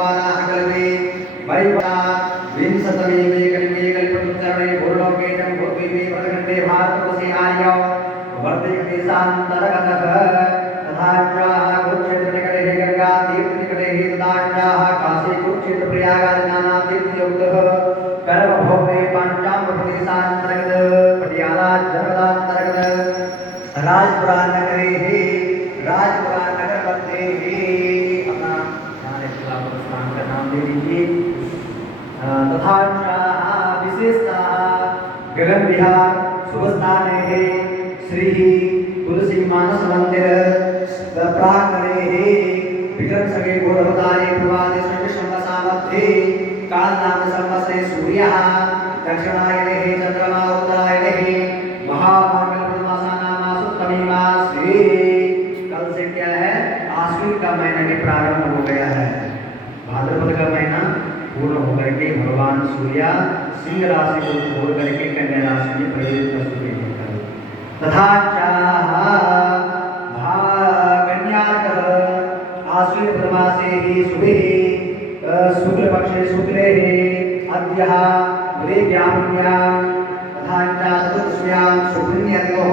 द्वाराः कल्पे viva विंशतमे मे कल्पे कल्पतुचरणे भूर्लोके जम्बूद्वीपे प्रखण्डे भारतवर्षे आर्यौ वर्धयते शान्तरगतः तथा चाह कुरुक्षेत्रनिकटे गङ्गातीर्थनिकटे तथा चाह काशी कुरुक्षेत्र प्रयागादि नानातीर्थयुक्तः कर्मभोगे पाञ्चाम्बप्रदेशान्तर्गत पटियाला जनपदान्तर्गत राजपुरा नगरे राजपुरा नगर मध्ये अपना स्थान का नाम दे दीजिए तथा विशेषतः गगन विहार शुभ स्थान है श्री तुलसी मानस मंदिर प्रांगणे विक्रम सगे घोड़वतारे प्रवादे संवत्सर सामध्ये काल नाम संवत्सरे सूर्यः दक्षिणायने चंद्रमा उत्तरायणे महामंगल मासा नाम सुतमी मासे कल से क्या है आश्विन का महीना के प्रारंभ हो गया है भाद्रपद का महीना पूर्ण होकर के भगवान सूर्य सिंह राशि को छोड़ करके कन्या राशि में प्रवेश कर चुके हैं तथा आश्विन मासे ही शुक्ल पक्षे शुक्ले अद्य व्याम्यां तथा चतुर्थ्यां शुक्लिन्यतो